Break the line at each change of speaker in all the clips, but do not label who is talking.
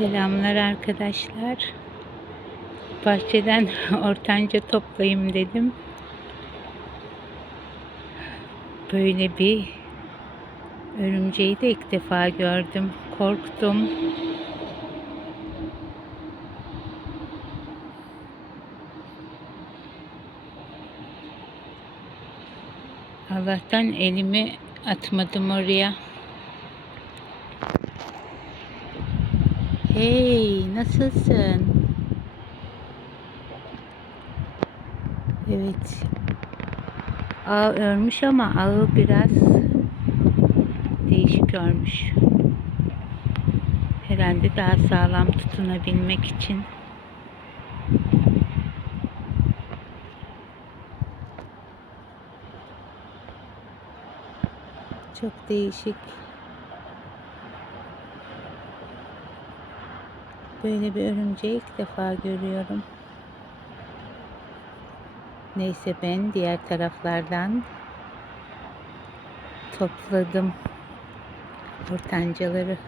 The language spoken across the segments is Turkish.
Selamlar arkadaşlar. Bahçeden ortanca toplayayım dedim. Böyle bir örümceği de ilk defa gördüm. Korktum. Allah'tan elimi atmadım oraya. Hey, nasılsın? Evet. Ağ örmüş ama ağı biraz değişik örmüş. Herhalde daha sağlam tutunabilmek için. Çok değişik. Böyle bir örümceği ilk defa görüyorum. Neyse ben diğer taraflardan topladım ortancaları.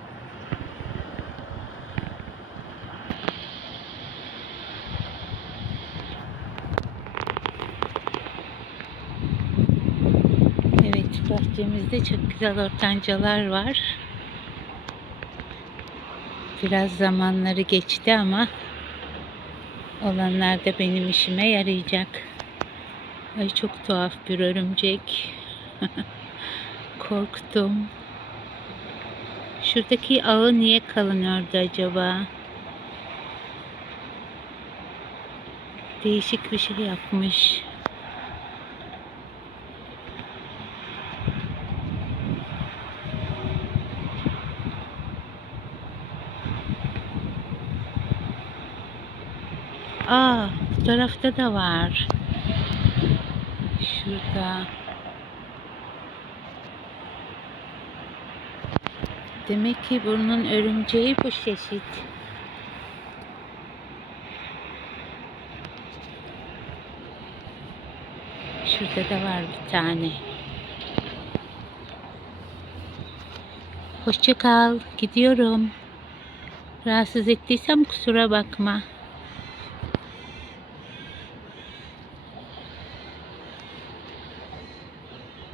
Evet bahçemizde çok güzel ortancalar var. Biraz zamanları geçti ama olanlar da benim işime yarayacak. Ay çok tuhaf bir örümcek. Korktum. Şuradaki ağı niye kalınıyordu acaba? Değişik bir şey yapmış. Aa, bu tarafta da var. Şurada. Demek ki bunun örümceği bu çeşit. Şurada da var bir tane. Hoşça kal. Gidiyorum. Rahatsız ettiysem kusura bakma.